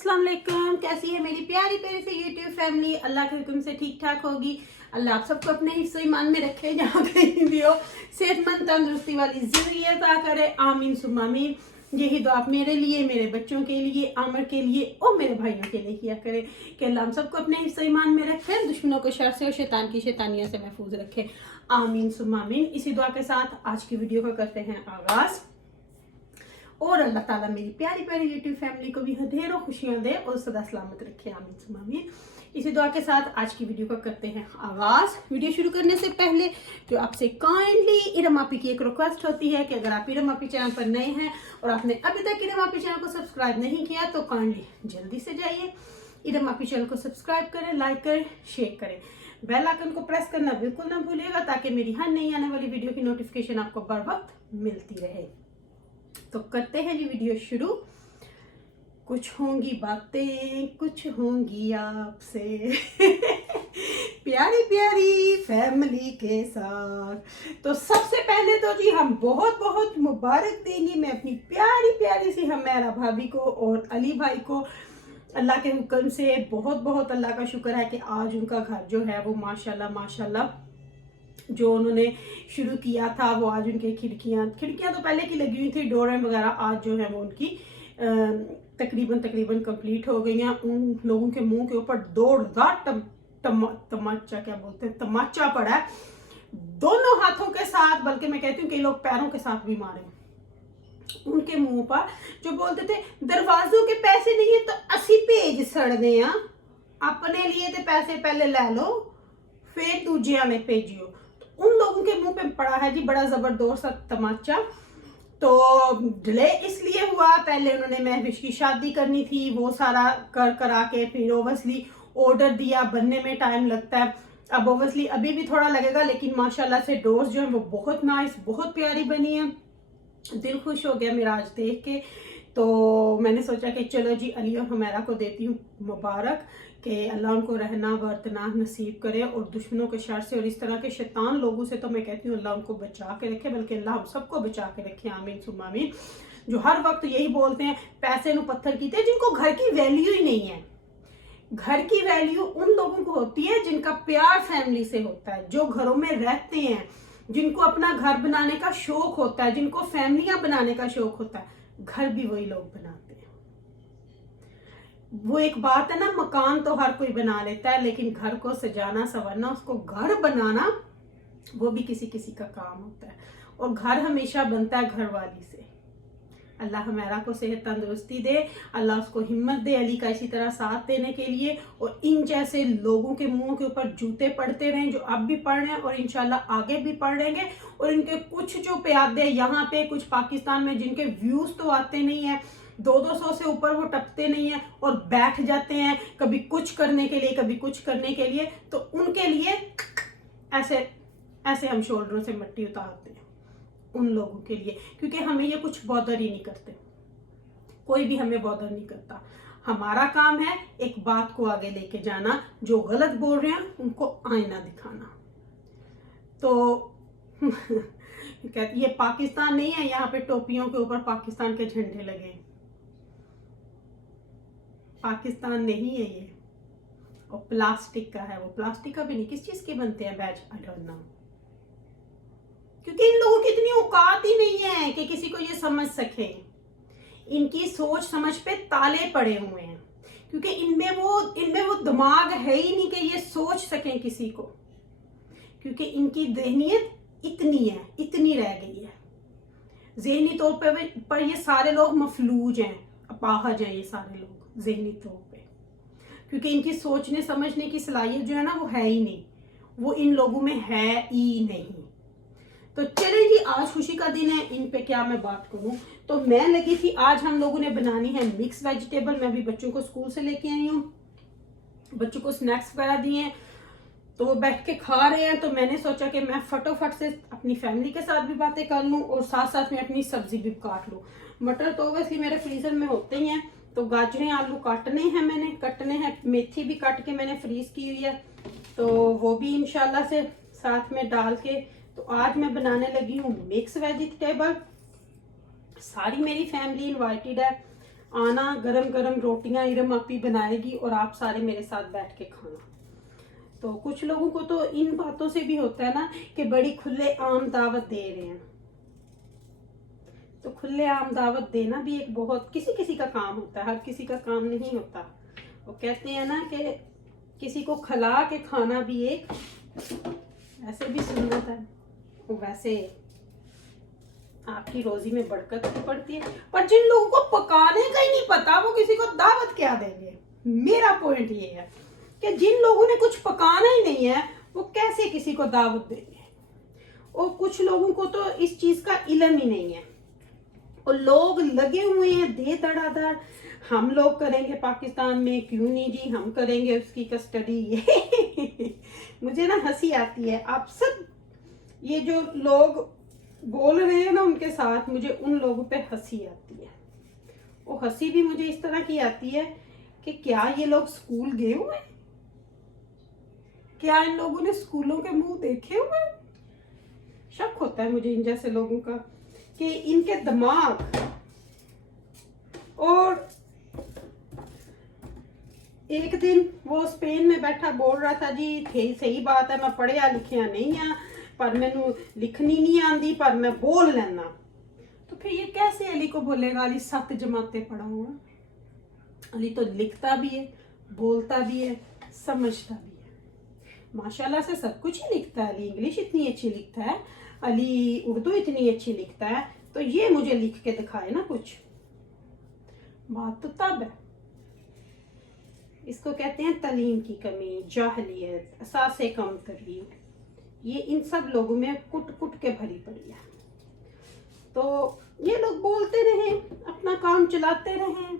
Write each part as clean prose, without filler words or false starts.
अस्सलाम वालेकुम। कैसी है मेरी प्यारी प्यारी सी यूट्यूब फैमिली। अल्लाह के हुक्म से ठीक ठाक होगी। अल्लाह आप सबको अपने हिस्से ईमान में रखे, जहाँ कहीं भी हो सेहतमंद तंदुरुस्ती वाली जिंदगी अता करे। आमीन सुम्मा आमीन। यही दुआ आप मेरे लिए, मेरे बच्चों के लिए, आमर के लिए और मेरे भाइयों के लिए किया करे कि अल्लाह हम सबको अपने हिस्से ईमान में रखे, दुश्मनों को शर से और शैतान की शैतानियों से महफूज रखे। आमीन सुम्मा आमीन। इसी दुआ के साथ आज की वीडियो को करते हैं आगाज। और अल्लाह ताला मेरी प्यारी प्यारी यूट्यूब फैमिली को भी ढेरों खुशियां दे और सदा सलामत रखे। आमीन सुम्मा आमीन। इसी दुआ के साथ आज की वीडियो को करते हैं आगाज। वीडियो शुरू करने से पहले जो आपसे काइंडली इरम आपी की एक रिक्वेस्ट होती है कि अगर आप इरम आपी चैनल पर नए हैं और आपने अभी तक इरम आपी चैनल को सब्सक्राइब नहीं किया तो काइंडली जल्दी से जाइए, इरम आपी चैनल को सब्सक्राइब करें, लाइक करें, शेयर करें, बेल आइकन को प्रेस करना बिल्कुल ना भूलिएगा ताकि मेरी हर नई आने वाली वीडियो की नोटिफिकेशन आपको बर वक्त मिलती रहे। तो करते हैं जी वीडियो शुरू। कुछ होंगी बातें, कुछ होंगी आपसे प्यारी प्यारी फैमिली के साथ। तो सबसे पहले तो जी हम बहुत बहुत मुबारक देंगे मैं अपनी प्यारी प्यारी सी हमेरा भाभी को और अली भाई को। अल्लाह के हुक्म से बहुत बहुत अल्लाह का शुक्र है कि आज उनका घर जो है वो माशाल्लाह माशाल्लाह जो उन्होंने शुरू किया था वो आज उनके खिड़कियां तो पहले की लगी हुई थी, डोरें वगैरह आज जो है वो उनकी तकरीबन कंप्लीट हो गई हैं। उन लोगों के मुंह के ऊपर 2000 तमाचा क्या बोलते हैं तमाचा पड़ा है, दोनों हाथों के साथ, बल्कि मैं कहती हूँ कि लोग पैरों के साथ भी मारे उनके मुंह पर। जो बोलते थे दरवाजों के पैसे नहीं है तो असी भेज सड़ने अपने लिए तो पैसे पहले ले लो फिर दूजिया में भेजियो। उन लोगों के मुंह पे पड़ा है जी बड़ा जबरदस्त तमाचा। तो डिले इसलिए हुआ, पहले उन्होंने महविश की शादी करनी थी, वो सारा करा के फिर ओवसली ऑर्डर दिया, बनने में टाइम लगता है। अब ओवसली अभी भी थोड़ा लगेगा, लेकिन माशाल्लाह से डोर्स जो है वो बहुत नाइस, बहुत प्यारी बनी है। दिल खुश हो गया मेरा आज देख के। तो मैंने सोचा कि चलो जी अली और हमेरा को देती हूँ मुबारक कि अल्लाह उनको रहना बरतना नसीब करे और दुश्मनों के शर से और इस तरह के शैतान लोगों से तो मैं कहती हूँ अल्लाह उनको बचा के रखे, बल्कि अल्लाह हम सबको बचा के रखे। आमीन सुम्मा आमीन। जो हर वक्त यही बोलते हैं पैसे नु पत्थर कीते, जिनको घर की वैल्यू ही नहीं है। घर की वैल्यू उन लोगों को होती है जिनका प्यार फैमिली से होता है, जो घरों में रहते हैं, जिनको अपना घर बनाने का शौक होता है, जिनको फैमिलियां बनाने का शौक होता है। घर भी वही लोग बनाते हैं। वो एक बात है ना, मकान तो हर कोई बना लेता है, लेकिन घर को सजाना संवरना, उसको घर बनाना, वो भी किसी किसी का काम होता है। और घर हमेशा बनता है घर वाली से। अल्लाह हमेरा को सेहत तंदुरुस्ती दे, अल्लाह उसको हिम्मत दे अली का इसी तरह साथ देने के लिए। और इन जैसे लोगों के मुंह के ऊपर जूते पड़ते रहें, जो अब भी पड़ रहे हैं और इंशाल्लाह आगे भी पड़ेंगे। और इनके कुछ जो प्यादे यहाँ पे कुछ पाकिस्तान में जिनके व्यूज तो आते नहीं है, 200 से ऊपर वो टपते नहीं है और बैठ जाते हैं कभी कुछ करने के लिए कभी कुछ करने के लिए, तो उनके लिए ऐसे ऐसे हम शोल्डरों से मिट्टी उतारते हैं उन लोगों के लिए, क्योंकि हमें ये कुछ बॉदर ही नहीं करते, कोई भी हमें बॉदर नहीं करता। हमारा काम है एक बात को आगे लेके जाना, जो गलत बोल रहे हैं उनको आईना दिखाना। तो ये पाकिस्तान नहीं है, यहाँ पे टोपियों के ऊपर पाकिस्तान के झंडे लगे, पाकिस्तान नहीं है ये। और प्लास्टिक का है, वो प्लास्टिक का भी नहीं, किस चीज के बनते हैं बैज आई डोंट नो, क्योंकि इन लोगों की इतनी औकात ही नहीं है कि किसी को ये समझ सके। इनकी सोच समझ पे ताले पड़े हुए हैं, क्योंकि इनमें वो दिमाग है ही नहीं कि ये सोच सकें किसी को, क्योंकि इनकी ज़हनियत इतनी रह गई है। ज़हनी तौर पर ये सारे लोग मफलूज हैं, अपाहज हैं ये सारे लोग ज़हनी तौर पे, क्योंकि इनकी सोचने समझने की सलाहियत जो है ना वो है ही नहीं, वो इन लोगों में है ही नहीं। तो चले जी आज खुशी का दिन है, इन पे क्या मैं बात करूं। तो मैं लगी थी आज हम लोगों ने बनानी है मिक्स वेजिटेबल। मैं अभी बच्चों को स्कूल से लेके आई हूँ, बच्चों को स्नैक्स वगैरह दिए हैं तो वो बैठ के खा रहे हैं। तो मैंने सोचा कि मैं फटोफट से अपनी फैमिली के साथ भी बातें कर लूं और साथ साथ में अपनी सब्जी भी काट लूं। मटर तो वैसे मेरे फ्रीजर में होते ही हैं, तो गाजरें आलू काटने हैं, मैंने कटने हैं, मेथी भी काट के मैंने फ्रीज की हुई है, तो वो भी इंशाल्लाह से साथ में डाल के। तो आज मैं बनाने लगी हूँ मिक्स वेजिटेबल। सारी मेरी फैमिली इनवाइटेड है, आना, गरम गरम रोटियां इरम आपी बनाएगी और आप सारे मेरे साथ बैठ के खाना। तो कुछ लोगों को तो इन बातों से भी होता है ना कि बड़ी खुले आम दावत दे रहे हैं। तो खुले आम दावत देना भी एक बहुत किसी किसी का काम होता है, हर किसी का काम नहीं होता। वो कहते हैं ना कि किसी को खिला के खाना भी एक ऐसे भी सुन्नत है, वैसे आपकी रोजी में बरकत पड़ती है। पर जिन लोगों को पकाने का ही नहीं पता वो किसी को दावत क्या देंगे। मेरा पॉइंट ये है कि जिन लोगों ने कुछ पकाना ही नहीं है वो कैसे किसी को दावत देंगे। और कुछ लोगों को तो इस चीज का इल्म ही नहीं है और लोग लगे हुए हैं दे धड़ाधड़, हम लोग करेंगे पाकिस्तान में, क्यों नहीं जी, हम करेंगे उसकी कस्टडी। मुझे ना हंसी आती है। आप सब ये जो लोग बोल रहे हैं ना उनके साथ, मुझे उन लोगों पे हंसी आती है। वो हंसी भी मुझे इस तरह की आती है कि क्या ये लोग स्कूल गए हुए हैं? क्या इन लोगों ने स्कूलों के मुंह देखे हुए हैं? शक होता है मुझे इन जैसे लोगों का कि इनके दिमाग। और एक दिन वो स्पेन में बैठा बोल रहा था जी सही बात है, मैं पढ़िया लिखिया नहीं है पर मैनू लिखनी नहीं आती पर मैं बोल लेना। तो फिर ये कैसे अली को बोलेगा अली 7 जमातें पढ़ा हुआ? अली तो लिखता भी है, बोलता भी है, समझता भी है। माशाल्लाह से सब कुछ ही लिखता है। अली इंग्लिश इतनी अच्छी लिखता है, अली उर्दू इतनी अच्छी लिखता है, तो ये मुझे लिख के दिखाए ना कुछ। बात तो तब है। इसको कहते हैं तालीम की कमी, जाहलियत, असासे कम तरी। ये इन सब लोगों में कुट कुट के भरी पड़ी है। तो ये लोग बोलते रहे, अपना काम चलाते रहे,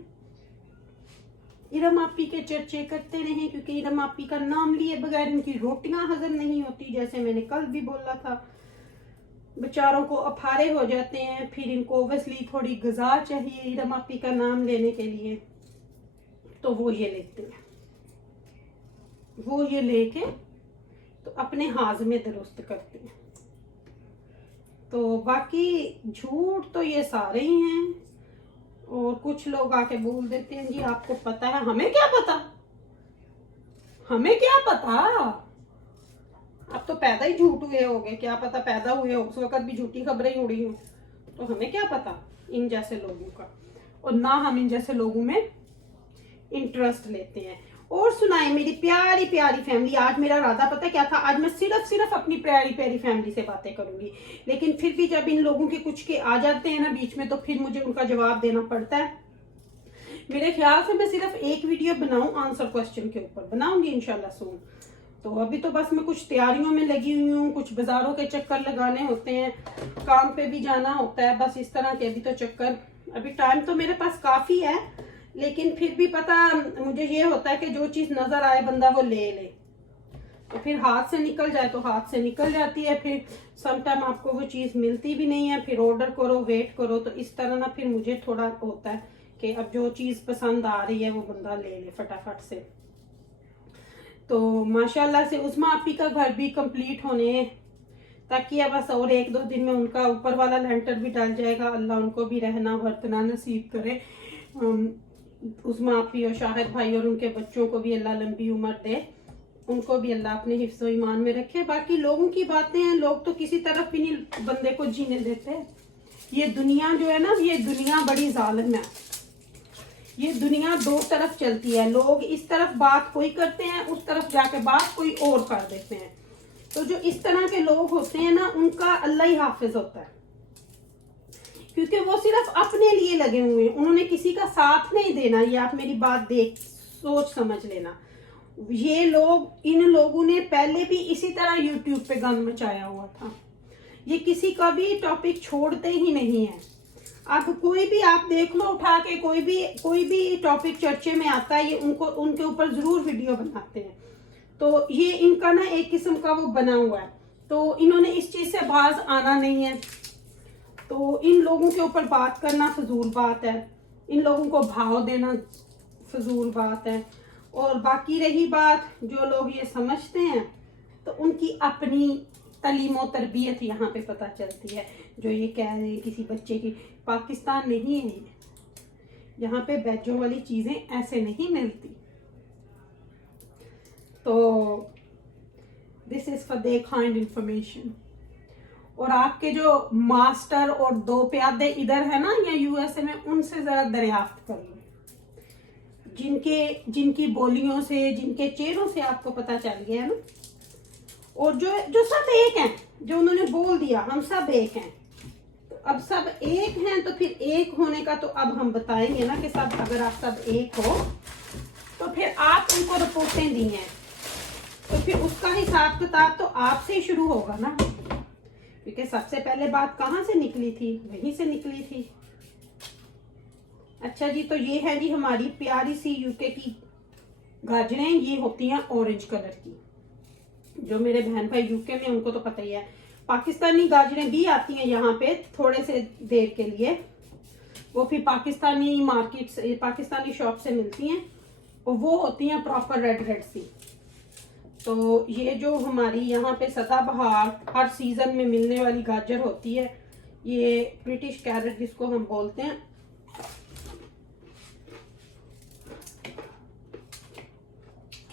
इरम आपी के चर्चे करते रहे, क्योंकि इरम आपी का नाम लिए बगैर इनकी रोटियां हजम नहीं होती। जैसे मैंने कल भी बोला था, बेचारों को अफारे हो जाते हैं, फिर इनको ओब्वियसली थोड़ी गजा चाहिए इरम आपी का नाम लेने के लिए, तो वो ये लेते हैं। वो ये लेके तो अपने हाजमे दुरुस्त करते हैं। तो बाकी झूठ तो ये सारे ही हैं। और कुछ लोग आके बोल देते हैं जी आपको पता है, हमें क्या पता, हमें क्या पता, अब तो पैदा ही झूठ हुए होगे, क्या पता पैदा हुए हो उस वक्त भी झूठी खबरें ही उड़ी हो, तो हमें क्या पता इन जैसे लोगों का। और ना हम इन जैसे लोगों में इंटरेस्ट लेते हैं। और सुनाए मेरी प्यारी प्यारी फैमिली, आज मेरा इरादा पता क्या था, आज मैं सिर्फ अपनी प्यारी प्यारी फैमिली से बातें करूंगी, लेकिन फिर भी जब इन लोगों के कुछ के आ जाते हैं ना बीच में, तो फिर मुझे उनका जवाब देना पड़ता है। मेरे ख्याल से मैं सिर्फ एक वीडियो बनाऊं आंसर क्वेश्चन के ऊपर, बनाऊंगी इंशाल्लाह सून। तो अभी तो बस मैं कुछ तैयारियों में लगी हुई हूँ, कुछ बाजारों के चक्कर लगाने होते हैं, काम पे भी जाना होता है, बस इस तरह के अभी तो चक्कर। अभी टाइम तो मेरे पास काफी है, लेकिन फिर भी पता मुझे ये होता है कि जो चीज नजर आए बंदा वो ले ले, तो फिर हाथ से निकल जाए तो हाथ से निकल जाती है, फिर समटाइम आपको वो चीज मिलती भी नहीं है, फिर ऑर्डर करो, वेट करो, तो इस तरह ना फिर मुझे थोड़ा होता है कि अब जो चीज पसंद आ रही है वो बंदा ले ले फटाफट से। तो माशाल्लाह से उस्मा आपी का घर भी कंप्लीट होने ताकि अब बस और 1-2 दिन में उनका ऊपर वाला लेंटर भी डल जाएगा। अल्लाह उनको भी रहना वर्तना नसीब करे। उस्मा आपी और शाहिद भाई और उनके बच्चों को भी अल्लाह लंबी उम्र दे, उनको भी अल्लाह अपने हिफ्ज़ो ईमान में रखे। बाकी लोगों की बातें हैं, लोग तो किसी तरफ भी नहीं बंदे को जीने देते। ये दुनिया जो है ना, ये दुनिया बड़ी जालिम है। ये दुनिया 2 तरफ चलती है, लोग इस तरफ बात कोई करते हैं, उस तरफ जाके बात कोई और कर देते हैं। तो जो इस तरह के लोग होते हैं ना, उनका अल्लाह ही हाफिज होता है, क्योंकि वो सिर्फ अपने लिए लगे हुए हैं, उन्होंने किसी का साथ नहीं देना। ये आप मेरी बात देख सोच समझ लेना। ये लोग, इन लोगों ने पहले भी इसी तरह यूट्यूब पे गंद मचाया हुआ था। ये किसी का भी टॉपिक छोड़ते ही नहीं है। अब कोई भी आप देख लो उठा के, कोई भी टॉपिक चर्चे में आता है, ये उनके ऊपर जरूर वीडियो बनाते हैं। तो ये इनका ना एक किस्म का वो बना हुआ है, तो इन्होंने इस चीज से बाज आना नहीं है। तो इन लोगों के ऊपर बात करना फजूल बात है, इन लोगों को भाव देना फजूल बात है। और बाकी रही बात, जो लोग ये समझते हैं तो उनकी अपनी तालीम और तरबियत यहाँ पे पता चलती है। जो ये कह रहे हैं किसी बच्चे की, पाकिस्तान नहीं है यहाँ पे वेजो वाली चीजें ऐसे नहीं मिलती। तो this is for they kind information. और आपके जो मास्टर और दो प्यादे इधर है ना या यूएसए में, उनसे जरा दरियाफ्त कर लो, जिनकी बोलियों से, जिनके चेहरों से आपको पता चल गया ना। और जो सब एक हैं, जो उन्होंने बोल दिया हम सब एक हैं, तो अब सब एक हैं तो फिर एक होने का तो अब हम बताएंगे ना कि सब, अगर आप सब एक हो तो फिर आप उनको रिपोर्टें दी हैं तो फिर उसका हिसाब किताब तो आपसे ही शुरू होगा ना, क्योंकि सबसे पहले बात कहाँ से निकली थी, वहीं से निकली थी। अच्छा जी, तो ये है जी हमारी प्यारी सी यूके की गाजरें। ये होती हैं ऑरेंज कलर की। जो मेरे बहन भाई यूके में, उनको तो पता ही है। पाकिस्तानी गाजरें भी आती हैं यहाँ पे थोड़े से देर के लिए, वो फिर पाकिस्तानी मार्केट से, पाकिस्तानी शॉप से मिलती हैं, और वो होती हैं प्रॉपर रेड रेड सी। तो ये जो हमारी यहाँ पे सदाबहार हर सीजन में मिलने वाली गाजर होती है, ये ब्रिटिश कैरेट जिसको हम बोलते हैं,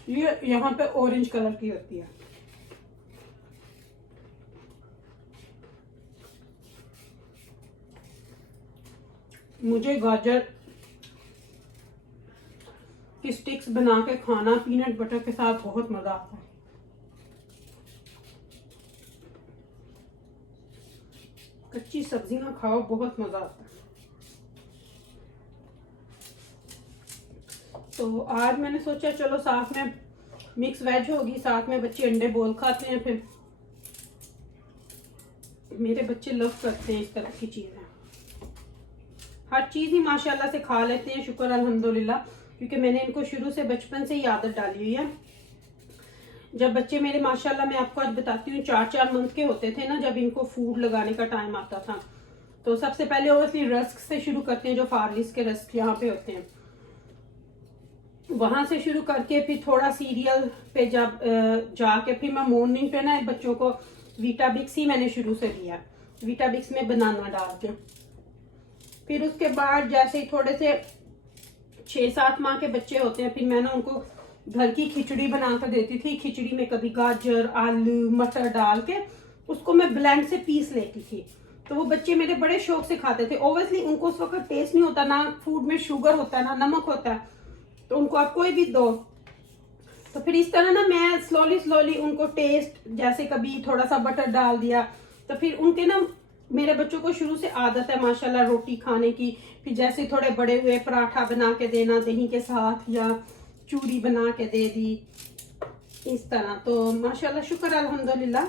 ये यहाँ पे ऑरेंज कलर की होती है। मुझे गाजर की स्टिक्स बना के खाना पीनट बटर के साथ बहुत मजा आता है। कच्ची सब्जियां खाओ, बहुत मजा आता है। तो आज मैंने सोचा चलो साथ में मिक्स वेज होगी, साथ में बच्चे अंडे बोल खाते हैं, फिर मेरे बच्चे लव करते हैं इस तरह की चीजें, हर चीज ही माशाल्लाह से खा लेते हैं, शुक्र अल्हम्दुलिल्लाह, क्योंकि मैंने इनको शुरू से बचपन से ही आदत डाली हुई है। जब बच्चे मेरे माशाल्लाह, मैं आपको आज बताती हूँ, 4-4 मंथ के होते थे ना, जब इनको फूड लगाने का टाइम आता था, तो सबसे पहले ओबियसली रस्क से शुरू करते हैं, जो फारलिस के रस्क यहाँ पे होते हैं, वहां से शुरू करके फिर थोड़ा सीरियल पे जब जाके फिर मैं मॉर्निंग पे ना बच्चों को वीटाबिक्स ही मैंने शुरू से दिया, वीटाबिक्स में बनाना डाल के। फिर उसके बाद जैसे ही थोड़े से 6-7 माह के बच्चे होते हैं, फिर मैं ना उनको घर की खिचड़ी बना कर देती थी। खिचड़ी में कभी गाजर, आलू, मटर डाल के उसको मैं ब्लेंड से पीस लेती थी, तो वो बच्चे मेरे बड़े शौक से खाते थे। ओबियसली उनको उस वक्त टेस्ट नहीं होता, ना फूड में शुगर होता है ना नमक होता है, तो उनको आप कोई भी दो। तो फिर इस तरह ना मैं स्लोली उनको टेस्ट, जैसे कभी थोड़ा सा बटर डाल दिया, तो फिर उनके ना, मेरे बच्चों को शुरू से आदत है माशाल्लाह रोटी खाने की। फिर जैसे थोड़े बड़े हुए, पराठा बना के देना दही के साथ, या चूरी बना के दे दी, इस तरह। तो माशाल्लाह शुक्र अल्हम्दुलिल्लाह,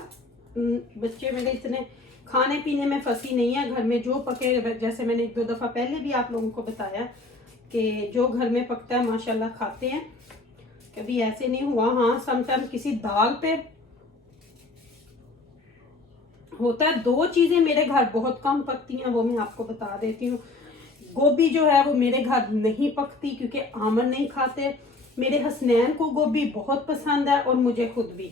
बच्चे मेरे इतने खाने पीने में फंसी नहीं है। घर में जो पके, जैसे मैंने 1-2 दफा पहले भी आप लोगों को बताया कि जो घर में पकता है माशाल्लाह खाते हैं, कभी ऐसे नहीं हुआ। हाँ, समटाइम किसी दाल पे होता है। 2 चीजें मेरे घर बहुत कम पकती हैं, वो मैं आपको बता देती हूँ। गोभी जो है वो मेरे घर नहीं पकती, क्योंकि आमर नहीं खाते। मेरे हसनैन को गोभी बहुत पसंद है और मुझे खुद भी।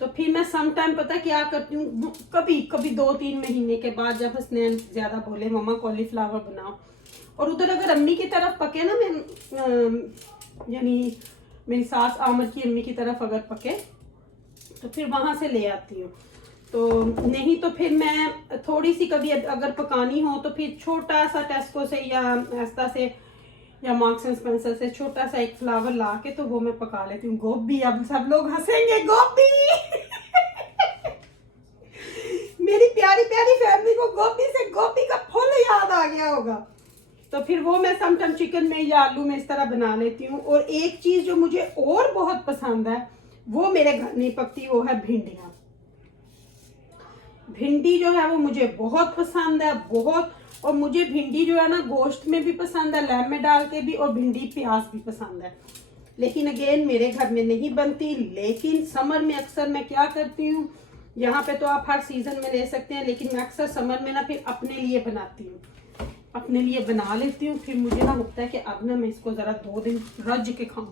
तो फिर मैं समटाइम पता क्या करती हूँ, कभी 2-3 महीने के बाद, जब हसनैन ज्यादा बोले मम्मा कॉलीफ्लावर बनाओ, और उधर अगर अम्मी की तरफ पके ना, मैं यानी मेरी सास आमर की अम्मी की तरफ अगर पके, तो फिर वहां से ले आती हूँ। तो नहीं तो फिर मैं थोड़ी सी कभी अगर पकानी हो तो फिर छोटा सा टेस्को से या ऐसा से या मार्क्स एंड स्पेंसर से छोटा सा एक फ्लावर ला के, तो वो मैं पका लेती हूँ। गोभी, अब सब लोग हंसेंगे, गोभी मेरी प्यारी फैमिली को गोभी का फूल याद आ गया होगा। तो फिर वो मैं समटाइम चिकन में या आलू में इस तरह बना लेती हूँ। और एक चीज जो मुझे और बहुत पसंद है, वो मेरे घर नहीं पकती, वो है भिंडियाँ। भिंडी जो है वो मुझे बहुत पसंद है, बहुत। और मुझे भिंडी जो है ना गोश्त में भी पसंद है, लैम में डाल के भी, और भिंडी प्याज भी पसंद है। लेकिन अगेन मेरे घर में नहीं बनती। लेकिन समर में अक्सर मैं क्या करती हूँ, यहाँ पे तो आप हर सीजन में ले सकते हैं, लेकिन मैं अक्सर समर में ना फिर अपने लिए बनाती हूँ, अपने लिए बना लेती हूँ। फिर मुझे ना होता है कि अब ना मैं इसको जरा 2 दिन रज के खाऊं,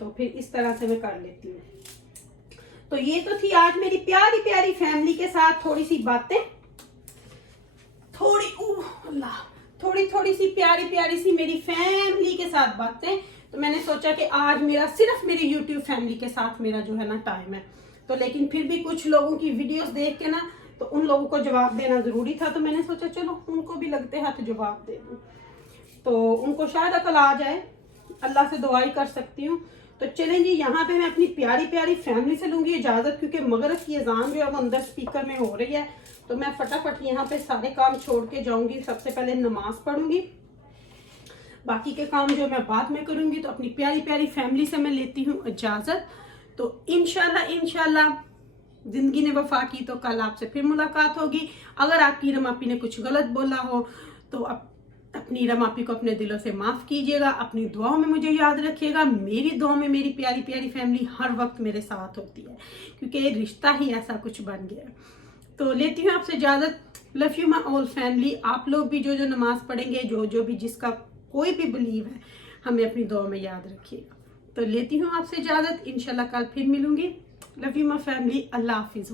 तो फिर इस तरह से मैं कर लेती हूँ। तो ये तो थी आज मेरी प्यारी फैमिली के साथ थोड़ी सी बातें, थोड़ी थोड़ी सी प्यारी प्यारी सी मेरी फैमिली के साथ बातें। तो मैंने सोचा कि आज मेरा सिर्फ मेरी यूट्यूब फैमिली के साथ मेरा जो है ना टाइम है। तो लेकिन फिर भी कुछ लोगों की वीडियोस देख के ना तो उन लोगों को जवाब देना ज़रूरी था, तो मैंने सोचा चलो उनको भी लगते हाथ जवाब दे दूँ। तो उनको शायद अकल आ जाए, अल्लाह से दुआ ही कर सकती हूँ। तो चलें जी, यहाँ पे मैं अपनी प्यारी प्यारी फैमिली से लूँगी इजाज़त, क्योंकि मगरिब की अजान जो है वो अंदर स्पीकर में हो रही है। तो मैं फटाफट यहाँ पे सारे काम छोड़ के जाऊँगी। सबसे पहले नमाज पढ़ूँगी, बाकी के काम जो मैं बाद में करूँगी। तो अपनी प्यारी प्यारी फैमिली से मैं लेती हूँ इजाज़त। तो इंशाल्लाह ज़िंदगी ने वफा की तो कल आपसे फिर मुलाकात होगी। अगर आपकी रमापी ने कुछ गलत बोला हो तो अपनी रमापी को अपने दिलों से माफ़ कीजिएगा। अपनी दुआओं में मुझे याद रखिएगा। मेरी दुआओं में मेरी प्यारी प्यारी फैमिली हर वक्त मेरे साथ होती है, क्योंकि ये रिश्ता ही ऐसा कुछ बन गया है। तो लेती हूँ आपसे इजाज़त। Love you my all family. आप लोग भी जो जो नमाज पढ़ेंगे, जो भी जिसका कोई भी बिलीव है, हमें अपनी दुआ में याद रखिएगा। तो लेती हूँ आपसे इजाज़त। इंशाल्लाह कल फिर मिलूंगी। Love you my family. अल्लाह हाफिज़।